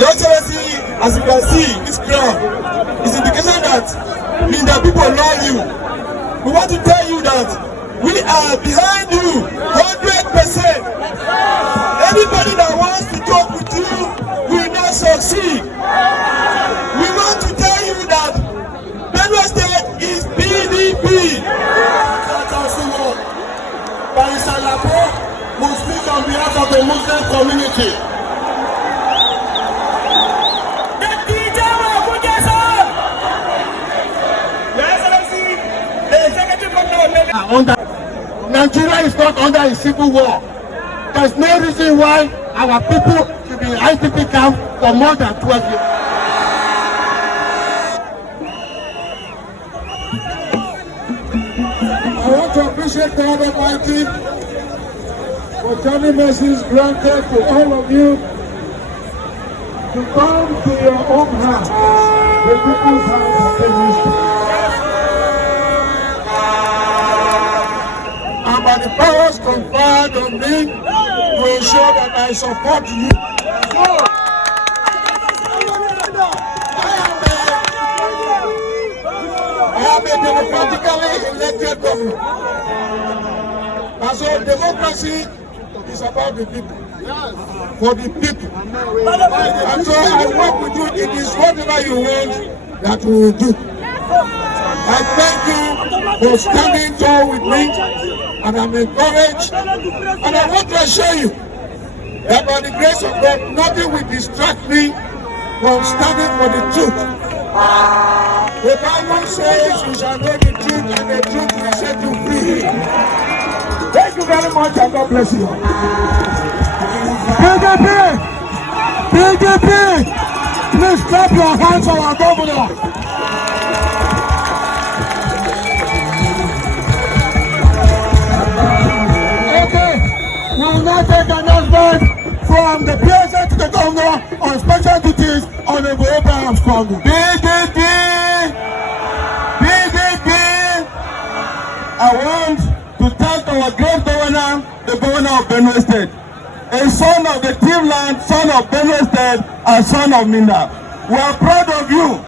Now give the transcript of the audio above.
Your Excellency, as you can see, this crowd is indication that means that people love you. We want to tell you that we are behind you 100%. Anybody that wants to talk with you will not succeed. We want to tell you that Benue State is PDP. Barrister Lapo will speak on behalf of the Muslim community. Nigeria is not under a civil war. There's no reason why our people should be in IDP camp for more than 12 years. I want to appreciate God Almighty for journey mercies granted to all of you to come to your own house, the people's house of the and by the powers conferred on me to ensure that I support you. I am a democratically elected governor. And so democracy is about the people, for the people. And so I work with you. It is whatever you want that we will do. I thank you for standing tall with me, and I'm encouraged. And I want to assure you that by the grace of God, nothing will distract me from standing for the truth. The Bible says you shall know the truth, and the truth will set you free. Thank you very much, and God bless you. PDP, please clap your hands for our governor. We will now take announcement from the president to the governor on special duties on the Abraham Strong. PDP! I want to thank our great governor, the governor of Benue State, a son of the Tiv land, son of Benue State, and son of Minna. We are proud of you.